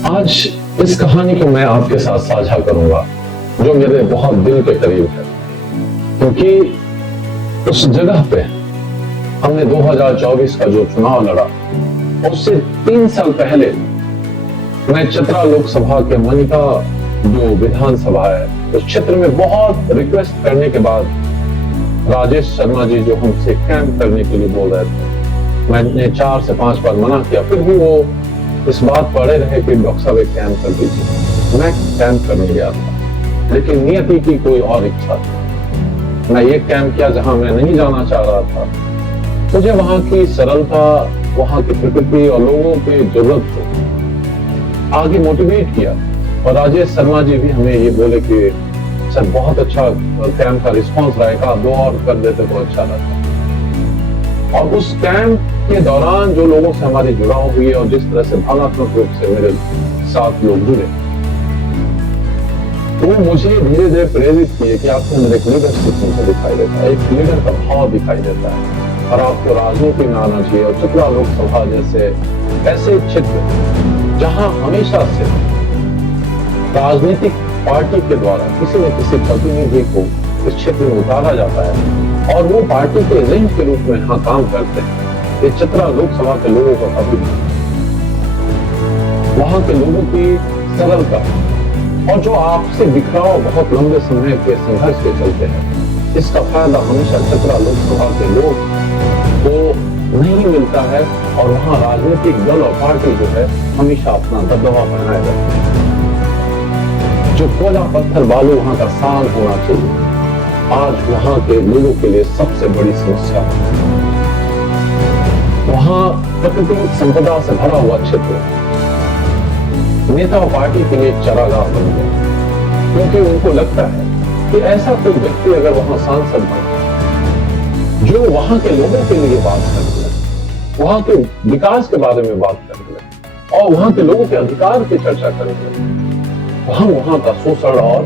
आज इस कहानी को मैं आपके साथ साझा करूंगा जो मेरे बहुत दिल के करीब है, क्योंकि उस जगह पे हमने 2024 का जो चुनाव लड़ा उससे 3 साल पहले मैं चतरा लोकसभा के मनिका जो विधानसभा है उस क्षेत्र में बहुत रिक्वेस्ट करने के बाद राजेश शर्मा जी जो हमसे कैंप करने के लिए बोल रहे थे, मैंने 4 से 5 बार मना किया, फिर भी वो इस बात पड़े रहे कि डॉक्टर साहब एक कैंप कर दीजिए। मैं कैंप करने गया था, लेकिन नियति की कोई और इच्छा थी। मैं ये कैंप किया जहां मैं नहीं जाना चाह रहा था। मुझे वहां की सरलता, वहां की प्रकृति और लोगों की जरूरत को आगे मोटिवेट किया। और राजेश शर्मा जी भी हमें ये बोले कि सर बहुत अच्छा कैंप का रिस्पांस रहेगा, 2 और कर देते तो अच्छा रहता। और उस कैंप के दौरान जो लोगों से हमारी जुड़ाव हुई और जिस तरह से भावनात्मक रूप से मेरे साथ लोग जुड़े, वो मुझे धीरे धीरे प्रेरित किए कि आपके अंदर एक लीडरशिप मुझे दिखाई देता है, एक लीडर का भाव दिखाई देता है और आपको राजनीति में आना चाहिए। और चतरा लोकसभा जैसे ऐसे क्षेत्र जहां हमेशा से राजनीतिक पार्टी के द्वारा किसी न किसी प्रतिनिधि को इस क्षेत्र में उतारा जाता है और वो पार्टी के एजेंट के रूप में यहाँ काम करते हैं, ये चतरा लोकसभा के लोगों का कभी वहां के लोगों की सरलता और जो आपसे बिखराव बहुत लंबे समय के संघर्ष के चलते हैं, इसका फायदा हमेशा चतरा लोकसभा के लोग को नहीं मिलता है। और वहां राजनीतिक दल और पार्टी जो है हमेशा अपना दबदबा बनाए रखते हैं। जो कोयला पत्थर बालू वहां का साल होना चाहिए, आज वहां के लोगों के लिए सबसे बड़ी समस्या है। वहां प्रकृति संपदा से भरा हुआ क्षेत्र नेता और पार्टी के लिए चरागाह बन गया, क्योंकि उनको लगता है कि ऐसा कोई व्यक्ति अगर वहां सांसद बने जो वहां के लोगों के लिए बात करते हैं, वहां के विकास के बारे में बात करते हैं और वहां के लोगों के अधिकार की चर्चा करते हैं, वहां का शोषण और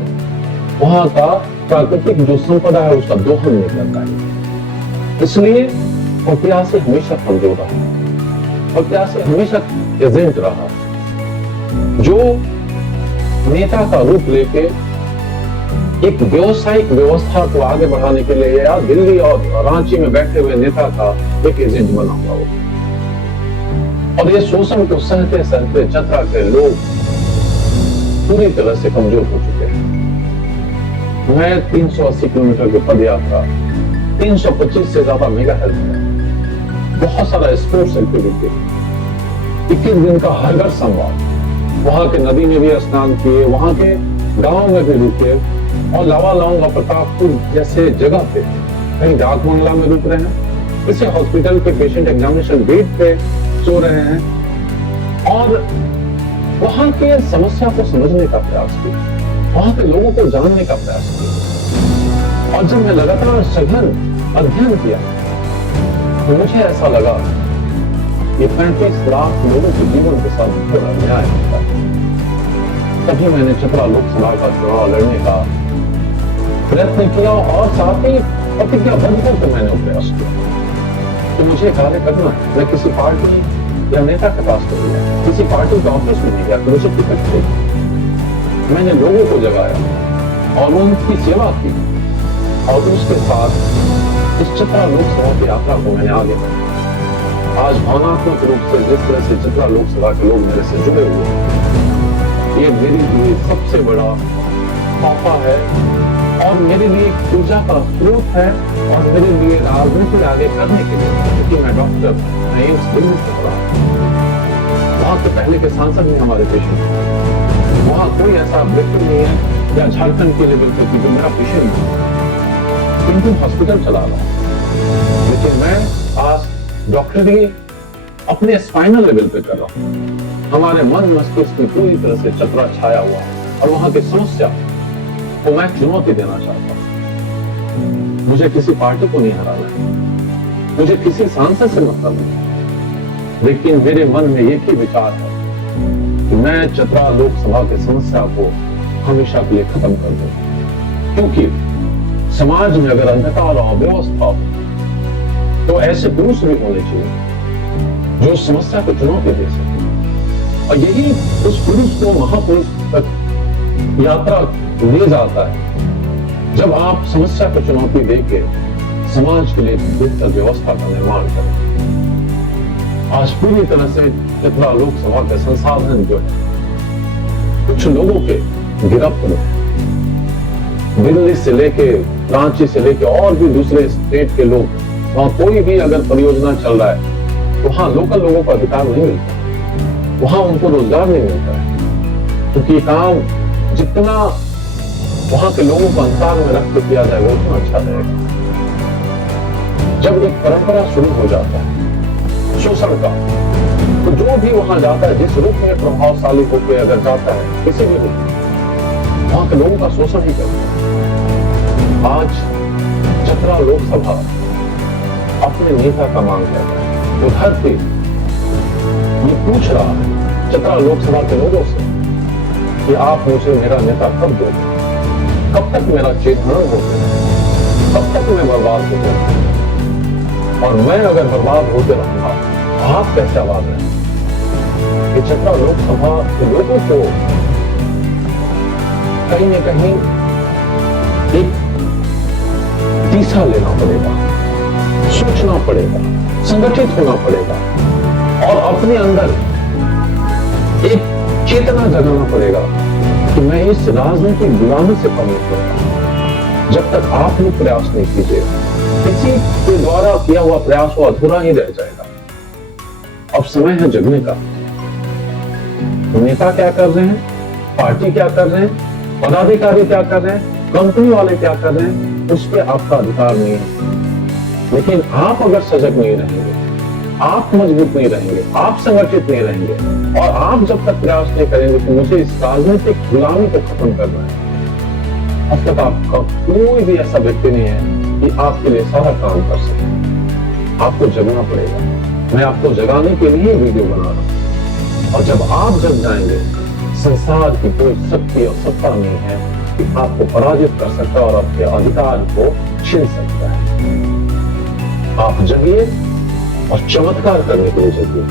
वहां का प्राकृतिक जो संपदा है उसका दोहन नहीं करता है। इसलिए प्रत्याशी हमेशा कमजोर रहा, प्रत्याशी हमेशा एजेंट रहा, जो नेता का रूप लेके एक व्यावसायिक व्यवस्था को आगे बढ़ाने के लिए या दिल्ली और रांची में बैठे हुए नेता का एक एजेंट बना हुआ हो। और ये शोषण को सहते सहते चतरा के लोग पूरी तरह से कमजोर हो चुके हैं। मैं 380 किलोमीटर की पद यात्रा, 325 से ज्यादा मेगा हेल्थ है, बहुत सारा स्पोर्ट्स एक्टिविटी, 21 दिन का हर घर संवाद, वहां के नदी में भी स्नान किए, वहां के गांव में भी रुके और लावा लाऊंगा प्रतापपुर जैसे जगह पे कहीं डाक बंगला में रुक रहे हैं, किसी हॉस्पिटल के पेशेंट एग्जामिनेशन बेड पे सो रहे हैं और वहां के समस्या को समझने का प्रयास किया, वहां के लोगों को जानने का प्रयास किया। और जब मैं लगातार सघन अध्ययन किया तो मुझे ऐसा लगा ये 35 लाख लोगों के जीवन के साथ बड़ा अन्याय होता है। तभी मैंने चतरा लोकसभा का चुनाव लड़ने का प्रयत्न किया और साथ ही प्रतिज्ञाबद्ध होकर मैंने प्रयास किया कि मुझे कार्य करना है। मैं किसी पार्टी या नेता के पास नहीं गया, किसी पार्टी के ऑफिस में नहीं गया, तो मुझे टिकट चाहिए। मैंने लोगों को जगाया और उनकी सेवा की और उसके साथ इस चतरा लोकसभा की यात्रा को मैंने आगे बढ़ाया। आज भावनात्मक रूप से जिस तरह से चतरा लोकसभा के लोग मेरे से जुड़े हुए हैं, ये मेरे लिए सबसे बड़ा तोहफा है और मेरे लिए ऊर्जा का स्रोत है और मेरे लिए राजनीति आगे करने के लिए, क्योंकि मैं डॉक्टर एम्स दिल्ली से पढ़ा, वहां के पहले के सांसद भी हमारे पेशेंट हैं, वहां कोई ऐसा व्यक्ति नहीं है या झारखंड के लेवल पे जो मेरा पेशेंट है, किंतु हॉस्पिटल चला रहा हूं, लेकिन मैं आज डॉक्टरी अपने स्पाइनल लेवल पे कर रहा हूं। हमारे मन मस्तिष्क में पूरी तरह से चतरा छाया हुआ है और वहां की समस्या को मैं चुनौती देना चाहता हूं। मुझे किसी पार्टी को नहीं हराना है, मुझे किसी सांसद से मतलब नहीं, लेकिन मेरे मन में एक ही विचार है कि मैं चतरा लोकसभा की समस्या को हमेशा के लिए खत्म कर दूं। क्योंकि समाज में अगर अंधकार और अव्यवस्था हो तो ऐसे पुरुष भी होने चाहिए जो समस्या को चुनौती दे सके। और यही उस पुरुष को महापुरुष तक यात्रा ले जाता है। जब आप समस्या को चुनौती देके समाज के लिए बेहतर व्यवस्था का निर्माण करें। आज पूरी तरह से चतरा लोकसभा के संसाधन जो है कुछ लोगों के गिरफ्त में, दिल्ली से लेके रांची से लेके और भी दूसरे स्टेट के लोग, वहां कोई भी अगर परियोजना चल रहा है तो वहां लोकल लोगों को अधिकार नहीं मिलता, वहां उनको रोजगार नहीं मिलता है, क्योंकि काम जितना वहां के लोगों को अंतर में रख के किया जाए वो उतना अच्छा रहेगा। जब एक परंपरा शुरू हो जाता है शोषण का, तो जो भी वहां जाता है, जिस रूप में प्रभावशाली होकर अगर जाता है किसी भी रूप, वहां के लोगों का शोषण ही करता है। आज चतरा लोकसभा अपने नेता का मांग कर रहा है, उधर पे ये पूछ रहा है चतरा लोकसभा के लोगों से कि आप मुझे मेरा नेता कब दोगे, कब तक मेरा चेतन हो गया, कब तक मैं बर्बाद हो जाऊंगा, और मैं अगर बर्बाद होते रहूंगा आप कैसे आवाज रहें। चतरा लोकसभा के लोगों को कहीं न कहीं एक दिशा लेना पड़ेगा, सोचना पड़ेगा, संगठित होना पड़ेगा और अपने अंदर एक चेतना जगाना पड़ेगा कि मैं इस राजनीतिक गुलामी से कम नहीं करता जब तक आप ही प्रयास नहीं कीजिएगा। किसी के द्वारा किया हुआ प्रयास वो अधूरा ही रह जाएगा। अब समय है जगने का। नेता क्या कर रहे हैं, पार्टी क्या कर रहे हैं, पदाधिकारी क्या कर रहे हैं, कंपनी वाले क्या कर रहे हैं, उस पर आपका अधिकार नहीं है। लेकिन आप अगर सजग नहीं रहेंगे, आप मजबूत नहीं रहेंगे, आप संगठित नहीं रहेंगे और आप जब तक प्रयास नहीं करेंगे कि मुझे इस राजनीतिक गुलामी को खत्म करना है, अब तक आपका कोई भी ऐसा व्यक्ति नहीं है कि आपके लिए सारा काम कर सके। आपको जगना पड़ेगा। मैं आपको जगाने के लिए वीडियो बना रहा हूं। और जब आप जग जाएंगे, संसार की कोई शक्ति और सत्ता नहीं है कि आपको पराजित कर सकता और आपके अधिकार को छीन सकता है। आप जगिए और चमत्कार करने के लिए जगिए।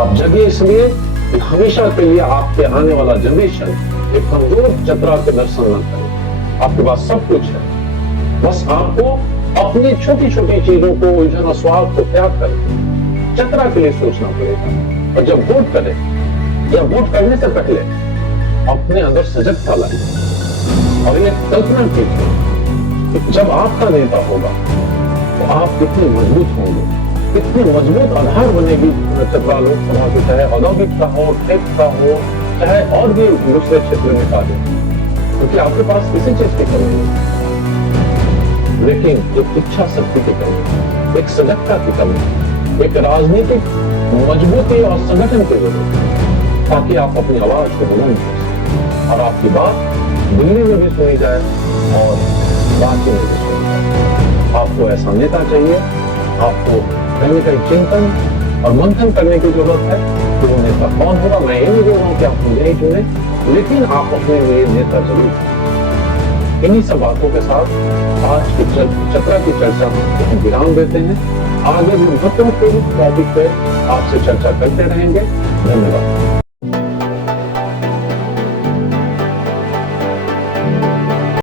आप जगिए इसलिए कि हमेशा के लिए आपके आने वाला जनरेशन एक कमजोर चतरा के दर्शन न करे। आपके पास सब कुछ है, बस आपको अपनी छोटी छोटी चीजों को उलझन और स्वार्थ को त्याग करके चतरा के लिए सोचना पड़ेगा। और जब वोट करें या वोट करने से पहले अपने अंदर सजगता लाइए और ये कल्पना कीजिए कि जब आपका नेता होगा तो आप कितने मजबूत होंगे, कितनी मजबूत आधार बनेगी चतरा लोकसभा की, चाहे औद्योगिक का हो, टेक का हो, चाहे और भी दूसरे क्षेत्र में कार्य, क्योंकि आपके पास किसी चीज की कमी नहीं, लेकिन एक इच्छा शक्ति की कमी, एक सजगता की कमी, एक राजनीतिक मजबूती और संगठन की जरूरत है, ताकि आप अपनी आवाज को बुलंद कर सकें और आपकी बात दिल्ली में भी सुनी जाए और रांची में भी सुनी जाए। आपको ऐसा नेता चाहिए। आपको कहीं न कहीं चिंतन और मंथन करने की जरूरत है कि वो नेता कौन होगा। मैं ये नहीं बोल रहा हूँ कि आप मुझे ही चुने, लेकिन आप अपने लिए नेता जरूर। इन्हीं सब बातों के साथ आज की चतरा की चर्चा को विराम देते हैं। आगे भी महत्वपूर्ण टॉपिक पे आपसे चर्चा करते रहेंगे। धन्यवाद।